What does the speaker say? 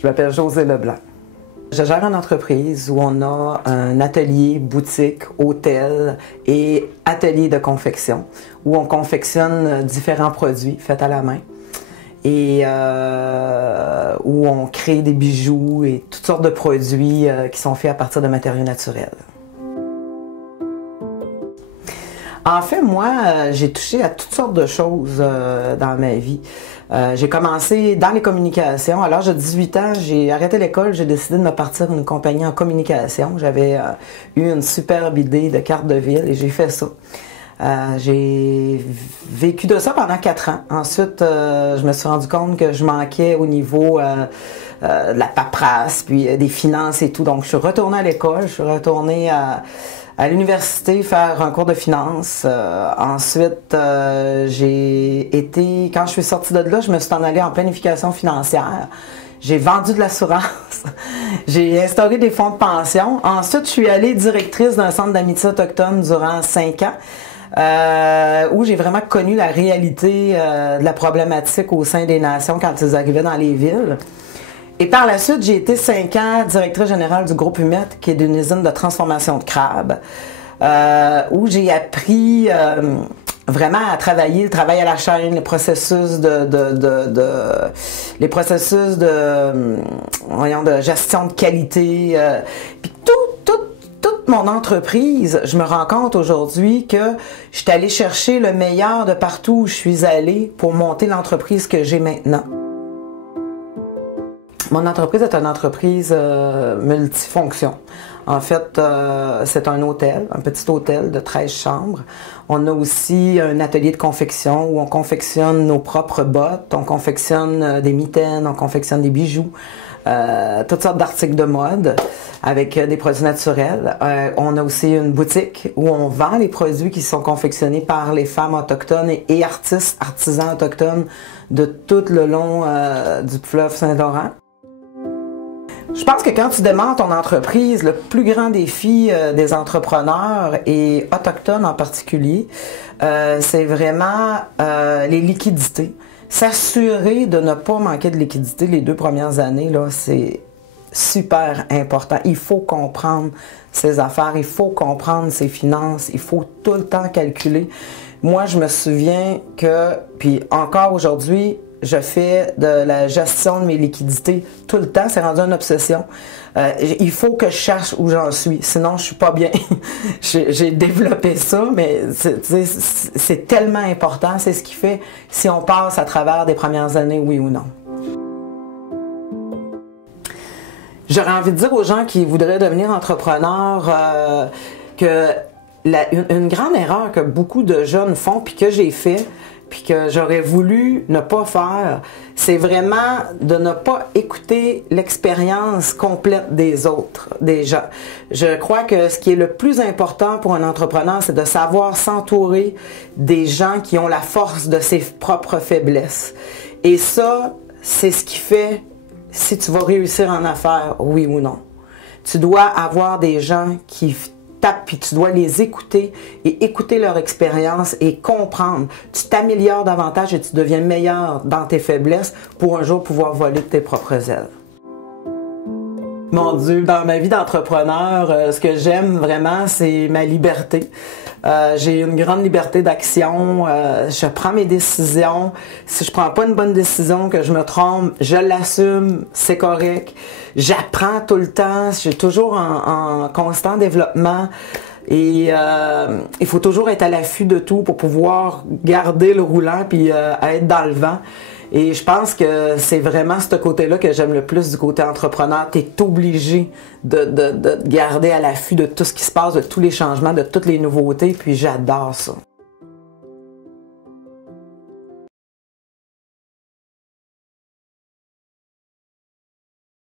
Je m'appelle Josée Leblanc. Je gère une entreprise où on a un atelier, boutique, hôtel et atelier de confection, où on confectionne différents produits faits à la main et où on crée des bijoux et toutes sortes de produits qui sont faits à partir de matériaux naturels. En fait, moi, j'ai touché à toutes sortes de choses dans ma vie. J'ai commencé dans les communications. À l'âge de 18 ans, j'ai arrêté l'école, j'ai décidé de me partir une compagnie en communication. J'avais eu une superbe idée de carte de ville et j'ai fait ça. J'ai vécu de ça pendant 4 ans. Ensuite, je me suis rendu compte que je manquais au niveau de la paperasse, puis des finances et tout. Donc, je suis retournée à l'école, je suis retournée à l'université faire un cours de finance. Ensuite, j'ai été, quand je suis sortie de là, je me suis en allée en planification financière. J'ai vendu de l'assurance. J'ai instauré des fonds de pension. Ensuite, je suis allée directrice d'un centre d'amitié autochtone durant 5 ans. Où j'ai vraiment connu la réalité de la problématique au sein des nations quand ils arrivaient dans les villes. Et par la suite, j'ai été 5 ans directrice générale du groupe Humet, qui est une usine de transformation de crabes, où j'ai appris vraiment à travailler, le travail à la chaîne, les processus de gestion de qualité, puis toute mon entreprise, je me rends compte aujourd'hui que je suis allée chercher le meilleur de partout où je suis allée pour monter l'entreprise que j'ai maintenant. Mon entreprise est une entreprise multifonction. En fait, c'est un hôtel, un petit hôtel de 13 chambres. On a aussi un atelier de confection où on confectionne nos propres bottes, on confectionne des mitaines, on confectionne des bijoux, toutes sortes d'articles de mode avec des produits naturels. On a aussi une boutique où on vend les produits qui sont confectionnés par les femmes autochtones et artistes, artisans autochtones de tout le long du fleuve Saint-Laurent. Je pense que quand tu démarres ton entreprise, le plus grand défi des entrepreneurs et autochtones en particulier, c'est vraiment les liquidités. S'assurer de ne pas manquer de liquidité les 2 premières années, là, c'est super important. Il faut comprendre ses affaires, il faut comprendre ses finances, il faut tout le temps calculer. Moi, je me souviens que, puis encore aujourd'hui, je fais de la gestion de mes liquidités tout le temps. C'est rendu une obsession. Il faut que je cherche où j'en suis. Sinon, je suis pas bien. J'ai développé ça, mais c'est tellement important. C'est ce qui fait si on passe à travers des premières années, oui ou non. J'aurais envie de dire aux gens qui voudraient devenir entrepreneurs que une grande erreur que beaucoup de jeunes font, puis que j'ai fait, puis que j'aurais voulu ne pas faire, c'est vraiment de ne pas écouter l'expérience complète des autres, des gens. Je crois que ce qui est le plus important pour un entrepreneur, c'est de savoir s'entourer des gens qui ont la force de ses propres faiblesses. Et ça, c'est ce qui fait si tu vas réussir en affaires, oui ou non. Tu dois avoir des gens qui tapent, puis tu dois les écouter et écouter leur expérience et comprendre. Tu t'améliores davantage et tu deviens meilleur dans tes faiblesses pour un jour pouvoir voler de tes propres ailes. Mon Dieu, dans ma vie d'entrepreneur, ce que j'aime vraiment, c'est ma liberté. J'ai une grande liberté d'action. Je prends mes décisions. Si je prends pas une bonne décision, que je me trompe, je l'assume, c'est correct. J'apprends tout le temps. Je suis toujours en constant développement. Et il faut toujours être à l'affût de tout pour pouvoir garder le roulant puis être dans le vent. Et je pense que c'est vraiment ce côté-là que j'aime le plus du côté entrepreneur. Tu es obligé de te garder à l'affût de tout ce qui se passe, de tous les changements, de toutes les nouveautés, puis j'adore ça.